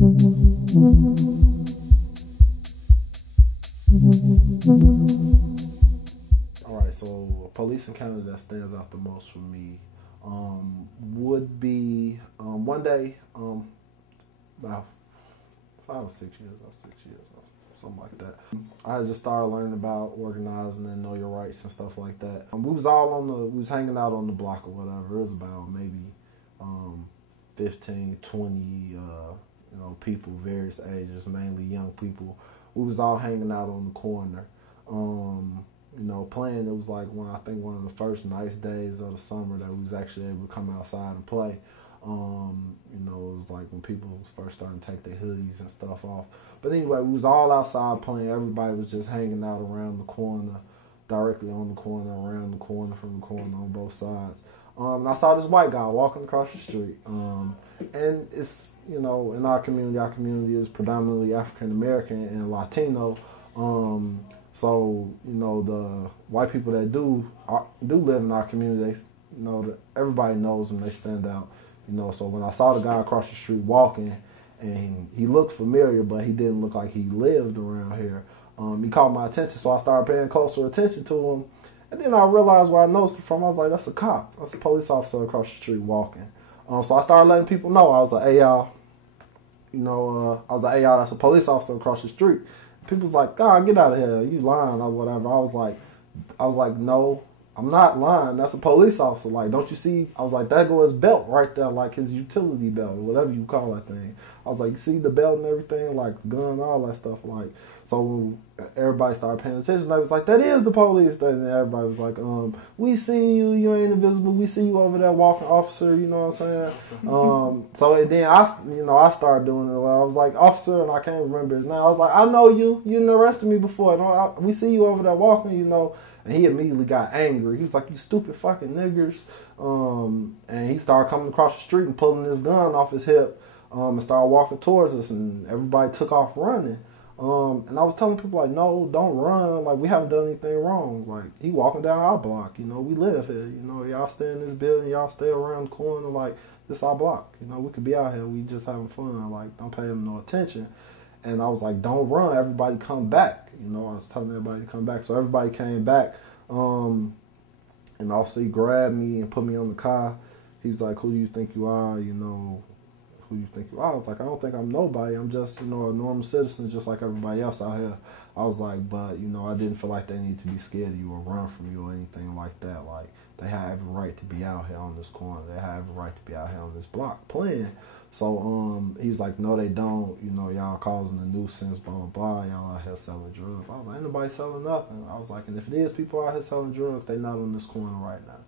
Alright, so a police encounter that stands out the most for me would be one day, about 5 or 6 years, something like that. I had just started learning about organizing and know your rights and stuff like that. We was hanging out on the block or whatever. It was about maybe 15, 20, people, various ages, mainly young people. We was all hanging out on the corner, playing. It was like I think one of the first nice days of the summer that we was actually able to come outside and play. It was like when people was first starting to take their hoodies and stuff off. But anyway, we was all outside playing. Everybody was just hanging out around the corner, directly on the corner, around the corner, from the corner, on both sides. And I saw this white guy walking across the street. And it's, in our community is predominantly African American and Latino. So, the white people that do live in our community, everybody knows them, they stand out. So when I saw the guy across the street walking, and he looked familiar, but he didn't look like he lived around here, he caught my attention, so I started paying closer attention to him. And then I realized where I noticed it from. I was like, that's a cop. That's a police officer across the street walking. So I started letting people know. I was like, hey, y'all. Hey, y'all, that's a police officer across the street. People was like, God, get out of here. You lying or whatever. I was like, no, I'm not lying. That's a police officer. Like, don't you see? I was like, that go his belt right there, like his utility belt or whatever you call that thing. I was like, you see the belt and everything, like gun, all that stuff. Like, so when everybody started paying attention, I was like, that is the police. And everybody was like, we see you. You ain't invisible. We see you over there walking, officer. You know what I'm saying? So and then I started doing it. I was like, officer, and I can't remember his name. I was like, I know you. You didn't arrested me before. We see you over there walking. And he immediately got angry. He was like, you stupid fucking niggers. And he started coming across the street and pulling his gun off his hip and started walking towards us. And everybody took off running. And I was telling people, like, no, don't run. Like, we haven't done anything wrong. Like, he walking down our block. We live here. Y'all stay in this building. Y'all stay around the corner. Like, this our block. We could be out here. We just having fun. Like, don't pay him no attention. And I was like, don't run. Everybody come back. I was telling everybody to come back. So everybody came back. And the officer grabbed me and put me on the car. He was like, who do you think you are? Who do you think you are? I was like, I don't think I'm nobody. I'm just, a normal citizen just like everybody else out here. I was like, but, I didn't feel like they needed to be scared of you or run from you or anything like that. Like, they have every right to be out here on this corner. They have every right to be out here on this block playing. So he was like, no, they don't. Y'all causing a nuisance, blah, blah, blah. Y'all out here selling drugs. I was like, ain't nobody selling nothing. I was like, and if it is people out here selling drugs, they not on this corner right now.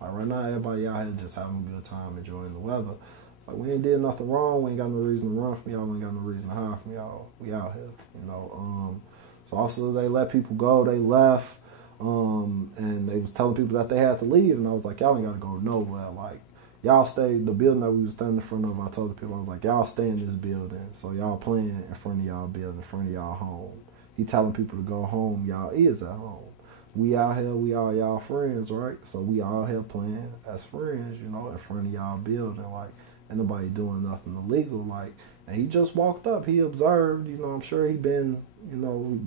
Like, right now, everybody out here just having a good time, enjoying the weather. It's like, we ain't did nothing wrong. We ain't got no reason to run from y'all. We ain't got no reason to hide from y'all. We out here, So also, they let people go. They left. And they was telling people that they had to leave. And I was like, y'all ain't got to go nowhere. Like, y'all stay, the building that we was standing in front of, I told the people, I was like, y'all stay in this building. So y'all playing in front of y'all building, in front of y'all home. He telling people to go home, y'all is at home. We out here, we all y'all friends, right? So we all here playing as friends, in front of y'all building. Like, ain't nobody doing nothing illegal. Like, and he just walked up, he observed, I'm sure he been,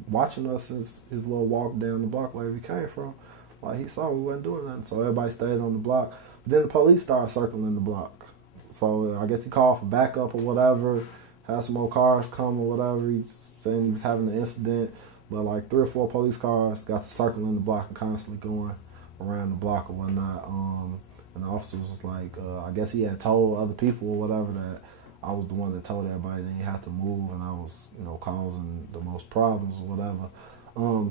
watching us since his little walk down the block where he came from. Like, he saw we wasn't doing nothing. So everybody stayed on the block. Then the police started circling the block. So I guess he called for backup or whatever, had some more cars come or whatever. He was saying he was having an incident. But like 3 or 4 police cars got to circling the block and constantly going around the block or whatnot. And the officer was like, I guess he had told other people or whatever that I was the one that told everybody they had to move and I was, causing the most problems or whatever.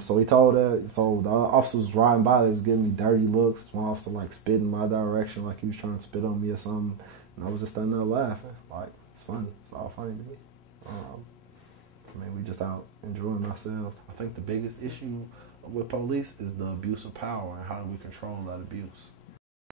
So he told that, so the officer was riding by, they was giving me dirty looks. One officer like spit in my direction like he was trying to spit on me or something. And I was just standing there laughing. Like, it's funny. It's all funny to me. We just out enjoying ourselves. I think the biggest issue with police is the abuse of power and how do we control that abuse.